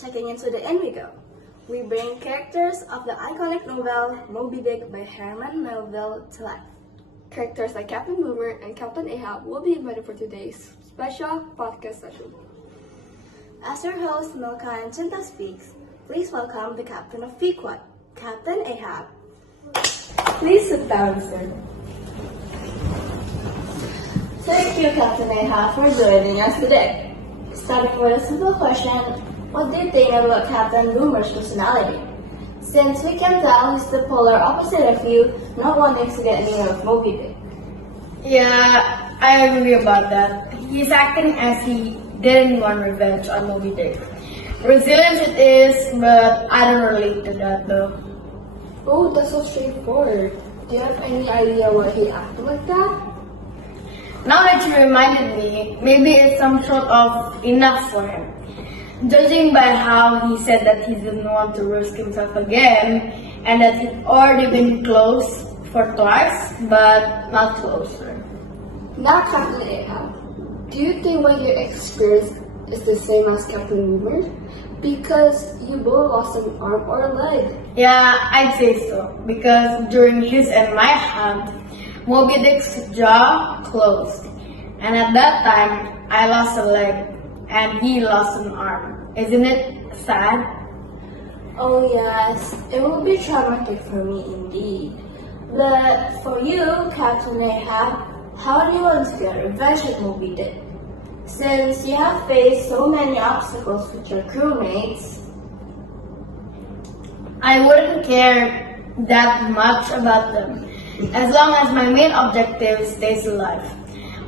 Checking into the end we go. We bring characters of the iconic novel Moby Dick by Herman Melville to life. Characters like Captain Boomer and Captain Ahab will be invited for today's special podcast session. As your host, Milka and Chinta speaks, please welcome the Captain of Pequot, Captain Ahab. Please sit down, sir. Thank you, Captain Ahab, for joining us today. Starting with a simple question, what do you think about Captain Boomer's personality? Since we can tell he's the polar opposite of you, not wanting to get near of Moby Dick. Yeah, I agree about that. He's acting as he didn't want revenge on Moby Dick. Resilience it is, but I don't relate to that though. Oh, that's so straightforward. Do you have any idea why he acted like that? Now that you reminded me, maybe it's some sort of enough for him. Judging by how he said that he didn't want to risk himself again, and that he'd already been close for twice, but not closer. Now, Captain Ahab, do you think what you experienced is the same as Captain Boomer? Because you both lost an arm or a leg. Yeah, I'd say so, because during his and my hunt, Moby Dick's jaw closed, and at that time, I lost a leg, and he lost an arm. Isn't it sad? Oh yes, it will be traumatic for me indeed. But for you, Captain Ahab, how do you want to get revenge on Moby Dick? Since you have faced so many obstacles with your crewmates, I wouldn't care that much about them, as long as my main objective stays alive.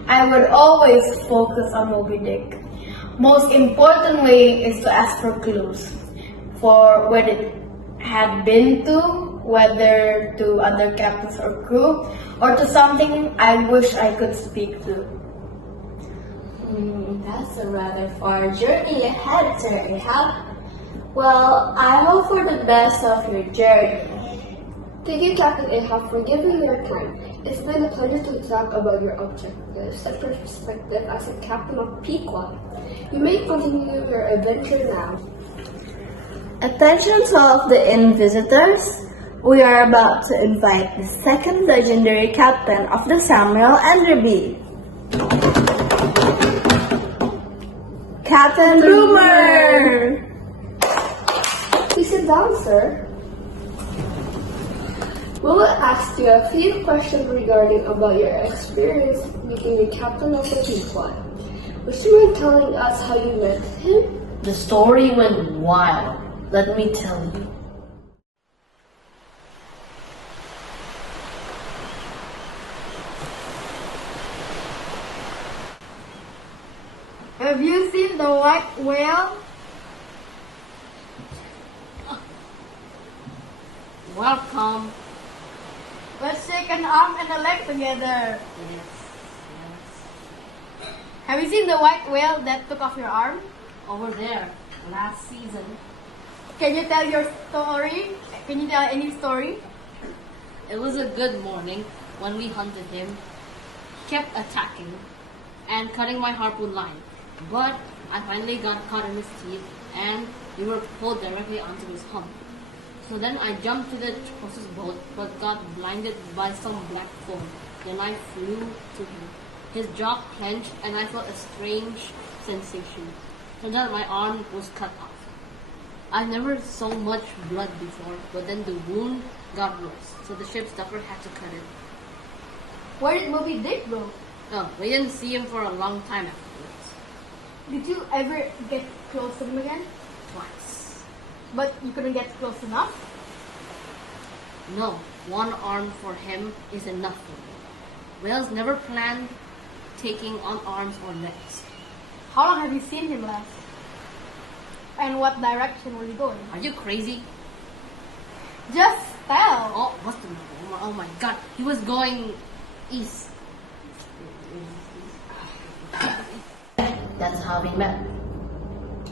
I would always focus on Moby Dick. Most important way is to ask for clues for where it had been to, whether to other captains or crew, or to something I wish I could speak to. That's a rather far journey ahead, Sir Ahab. Well, I hope for the best of your journey. Thank you, Captain Ahab, for giving your time. It's been a pleasure to talk about your objectives and perspective as a captain of Pequot. You may continue your adventure now. Attention to all of the inn visitors. We are about to invite the second legendary captain of the Samuel Enderby, Captain Boomer! Please sit down, sir. We will ask you a few questions regarding about your experience being the captain of the Pequot. Would you mind telling us how you met him? The story went wild, let me tell you. Have you seen the white whale? Welcome. Let's shake an arm and a leg together. Yes. Have you seen the white whale that took off your arm? Over there, last season. Can you tell your story? Can you tell any story? It was a good morning when we hunted him. He kept attacking and cutting my harpoon line. But I finally got caught in his teeth and we were pulled directly onto his hump. So then I jumped to the closest boat but got blinded by some black foam. Then I flew to him. His jaw clenched and I felt a strange sensation. Turned out my arm was cut off. I never saw much blood before, but then the wound got worse, so the ship's doctor had to cut it. Where did Moby Dick go? Oh, we didn't see him for a long time afterwards. Did you ever get close to him again? Twice. But you couldn't get close enough? No, one arm for him is enough for me. Whales never planned taking on arms or legs. How long have you seen him last? And what direction was he going? Are you crazy? Just tell. Oh, what's the number? Oh my god, he was going east. That's how we met.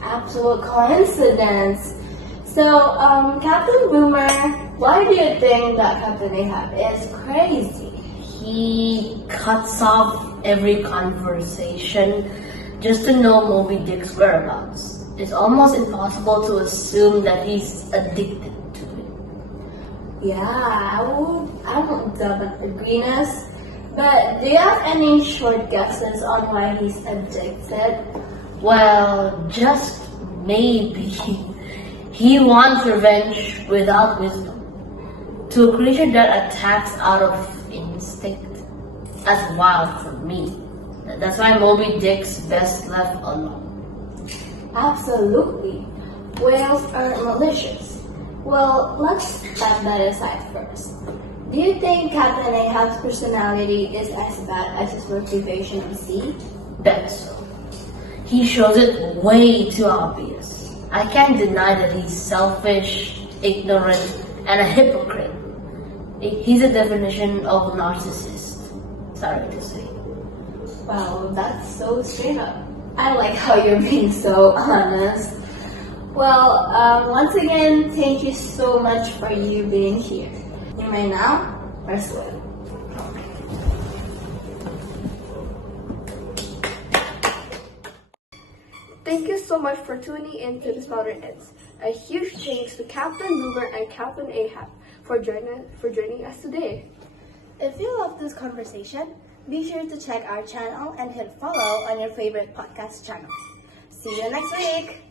Absolute coincidence. So, Captain Boomer, why do you think that Captain Ahab is crazy? He cuts off every conversation just to know Moby Dick's whereabouts. it's almost impossible to assume that he's addicted to it. Yeah, I won't doubt agreement. But do you have any short guesses on why he's addicted? Well, just maybe he wants revenge without wisdom. To a creature that attacks out of instinct. That's wild for me. That's why Moby Dick's best left alone. Absolutely. Whales are malicious. Well, let's put that aside first. Do you think Captain Ahab's personality is as bad as his motivation of sea? Bet so. He shows it way too obvious. I can't deny that he's selfish, ignorant, and a hypocrite. He's a definition of a narcissist. Sorry to say. Wow, that's so straight up. I like how you're being so honest. Well, once again, thank you so much for you being here. You may now persuade. Thank you so much for tuning in to the Spouter Ends. A huge thanks to Captain Boomer and Captain Ahab for joining us today. If you love this conversation, be sure to check our channel and hit follow on your favorite podcast channel. See you next week!